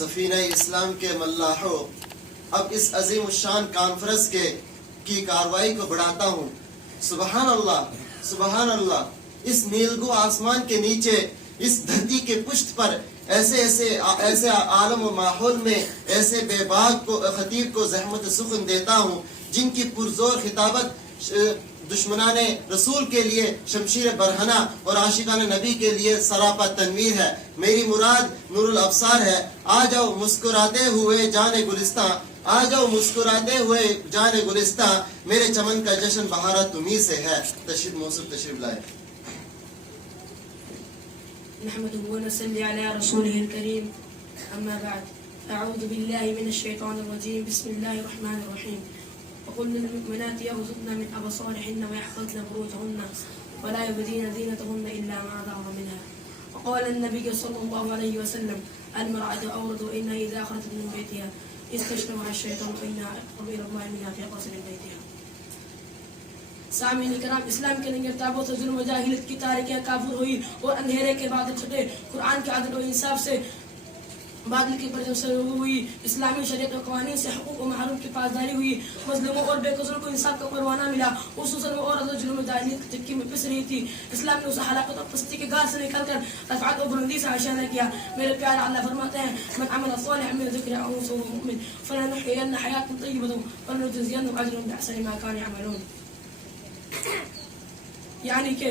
سفینہ اسلام کے ملاحوں، اب اس عظیم الشان کانفرنس کی کاروائی کو بڑھاتا ہوں۔ سبحان اللہ، سبحان اللہ۔ اس نیلگو آسمان کے نیچے، اس دھرتی کے پشت پر ایسے عالم و ماحول میں ایسے بے باک خطیب کو زحمت سخن دیتا ہوں جن کی پرزور خطابت دشمنان رسول کے لیے شمشیر برہنہ اور عاشقان نبی کے لیے سراپا تنویر ہے۔ میری مراد نور الابصار ہے۔ آ جاؤ مسکراتے ہوئے جان گلستاں، آ جاؤ مسکراتے ہوئے جان گلستاں، میرے چمن کا جشن بہارا تمہیں سے ہے۔ تشریف موصف تشریف لائے۔ نحمده ونصلي على رسوله الكريم، أما بعد، أعوذ بالله من الشيطان الرجيم، بسم الله الرحمن الرحيم. وقل للمؤمنات يغضضن من أبصارهن ويحفظن فروجهن ولا يبدين زينتهن إلا ما ظهر منها. وقال النبي صلى الله عليه وسلم: المرأة عورة وإنها إذا خرجت من بيتها استشرفها الشيطان فإنها أقرب إلى الله منها في قصر بيتها. سامعین کرام، اسلام کے لنگر تابوں سے ظلم و جاہلیت کی تاریکیاں کافر ہوئی اور اندھیرے کے بادل چھٹے، قرآن کے عدل و انصاف سے بادل کی پرچم سے ہوئی، اسلامی شریعت و قوانین سے حقوق و محروم کی پاسداری ہوئی، مظلوموں اور بے قصوروں کو انصاف کا پروانہ ملا۔ خصوصاً وہ عورت ظلم و جاہلیت کی چکی میں پس رہی تھی، اسلام نے اسے ہلاکت اور پستی کے گار سے نکل کر رفعت و بلندی سے اشارہ کیا۔ میرے پیارے اللہ فرماتے ہیں: من عمل صالحا من ذکر او انثى وهو مؤمن فلنحيينه حياة طيبة ولنجزينهم اجرهم باحسن ما كانوا يعملون۔ یعنی کہ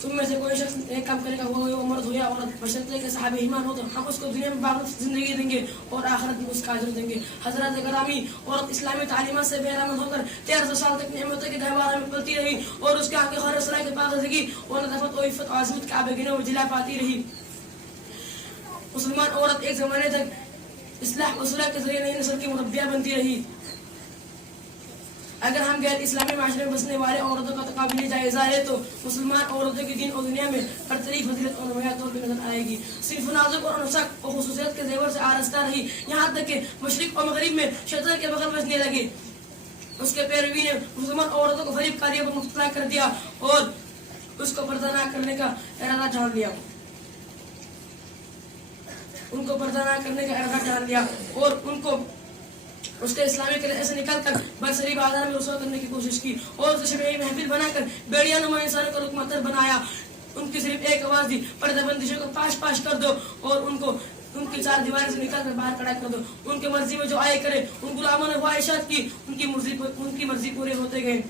تم میں سے کوئی شخص ایک کام کرے گا، وہ مرد ہو یا عورت، بشرطے کہ صاحب ایمان ہو، تو ہم اس کو دنیا میں باقی زندگی دیں گے اور آخرت میں اس کا اجر دیں گے۔ حضرات گرامی، عورت اسلامی تعلیمات سے بہرامند ہو کر 1300 سال تک نعمتوں کے گہوارے میں پلتی رہی اور اس کے آنکھیں خیر صلاح کے پاکیزگی اور لطافت و عفت و عظمت کے آب گنوں میں جلا پاتی رہی۔ مسلمان عورت ایک زمانے تک اصلاح و صلح کے ذریعے نئی نسل کی مربیہ بنتی رہی۔ اگر ہم غیر اسلامی معاشرے میں بسنے والے عورتوں کا قابل جائزہ لے تو مسلمان عورتوں کی دین اور دنیا میں برتری، فضیلت اور نمایاں طور پہ نظر آئے گی۔ صرف نازک اور نسک اور خصوصیت کے زیور سے آراستہ رہی، یہاں تک کہ مشرق اور مغرب میں شیطان کے بغل بجنے لگے۔ اس کے پیروی نے مسلمان عورتوں کو فریب کاریوں پر مبتلا کر دیا اور اس کو پردہ نہ کرنے کا ارادہ ٹھان لیا اور ان کو اس کے اسلامی قلعے سے نکل کر برسری بازار میں رسوا کرنے کی کوشش کی اور اسے شبیہ محفل بنا کر بیڑیا نما انسانوں کو لقمتر بنایا۔ ان کی صرف ایک آواز دی: پردہ بندشوں کو پاش پاش کر دو اور ان کو ان کی چار دیواریں سے نکال کر باہر کھڑا کر دو۔ ان کی مرضی میں جو آئے کرے۔ ان غلاموں نے خواہشات کی، ان کی مرضی پورے ہوتے گئے۔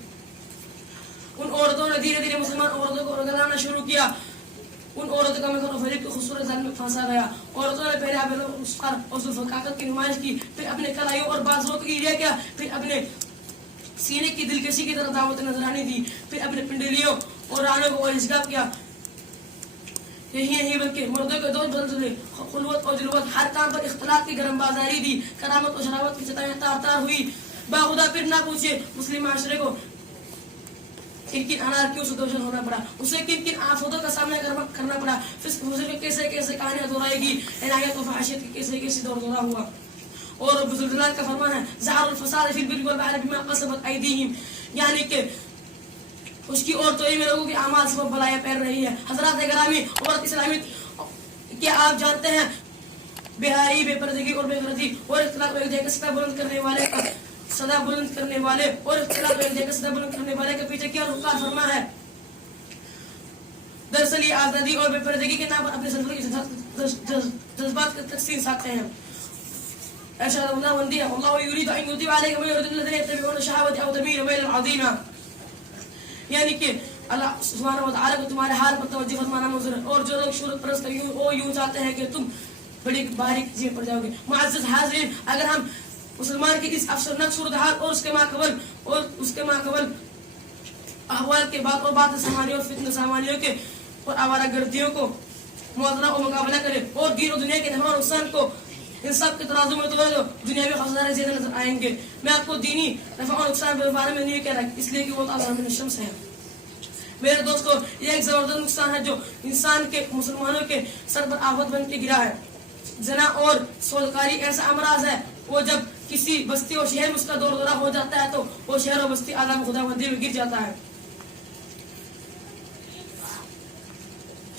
ان عورتوں نے دھیرے دھیرے مسلمان عورتوں کو رگڑانا شروع کیا۔ ان عورتوں کا مکر و فریب کے خوبصورت ظالم میں پھنسا گیا۔ عورتوں نے پہلے اپنے اسفار اور ذوالفقارت کی نمائش کی، پھر اپنے کلائیوں اور بازوؤں کی ایریا کیا، پھر اپنے سینے کی دلکشی کی طرف دعوت نظرانی دی، پھر اپنے پنڈلیوں اور رانوں کو اجگاب کیا۔ یہی نہیں بلکہ مردوں کے دو بدلے، خلوت اور جلوت، ہر کام پر اختلاط کی گرم بازاری دی، کرامت اور شرافت کی سطحیں تار تار ہوئی۔ باخدا پھر نہ پوچھے مسلم معاشرے کو کن کن انارکیوں سے دوشن ہونا پڑا، اسے کن کن آفاتوں کا سامنا کرنا پڑا، فسق فجور کے کیسے کیسے کہانیاں دہرائے گی، عنایت و فحاشیت کی کیسے کیسے دور دورہ ہوا۔ اور رب ذوالجلال کا فرمان ہے: ظہر الفساد فی البر والبحر بما کسبت ایدیہم، یعنی کہ خشکی اور توئی میں لوگوں کے اعمال سبب بلائیں پھیل رہی ہے۔ حضرات گرامی، عورت اسلامی کیا آپ جانتے ہیں بہائی، بے پردگی اور بے غیرتی اور اختلاط و ایک جگہ سطح بلند کرنے والے کا صدا بلند کرنے والے اور اختلاط و ایک جگہ صدا بلند کرنے والے کے پیچھے کیا رخ فرما ہے؟ دراصل یہ آزادی اور بے پردگی کے نام پر اپنے سلطنت کے جذبات کا تقسیم ساکھتے ہیں۔ ارشاد اللہ وندی ہے: اللہ یرید ان یطیب علیکم ویرد الذین یتبعون الشہوات او تمیل میلا عظیما، یعنی کہ اللہ سبحانہ و تعالیٰ کو تمہارے حال پر توجہ فرمانا منظور ہے اور جو لوگ شہرت پرست یوں چاہتے ہیں کہ تم بڑی باریک چیزیں پڑ جاؤ گے۔ معزز حاضرین، اگر ہم مسلمان کی اس افسرناک صورتحال اور اس کے ماقبل احوال کے بعد اور بات سامانیوں اور فتنہ سامانیوں کے اور آوارہ گردیوں کو موازنہ اور مقابلہ کرے اور دین و دنیا کے نفع اور نقصان کو انصاف کے ترازو میں توڑے، دنیا میں خسارے زیادہ نظر آئیں گے۔ میں آپ کو دینی نفع اور نقصان کے بارے میں نہیں کہہ رہا، اس لیے کہ وہ تعالیٰ من الشمس ہے۔ میرے دوستو، یہ ایک زبردست نقصان ہے جو انسان کے مسلمانوں کے سر پر آفت بن کے گرا ہے۔ زنا اور سودکاری ایسا امراض ہے، وہ جب کسی بستی اور شہر میں اس کا دور دورہ ہو جاتا ہے تو وہ شہر اور بستی عالم خدا بندی میں گر جاتا ہے۔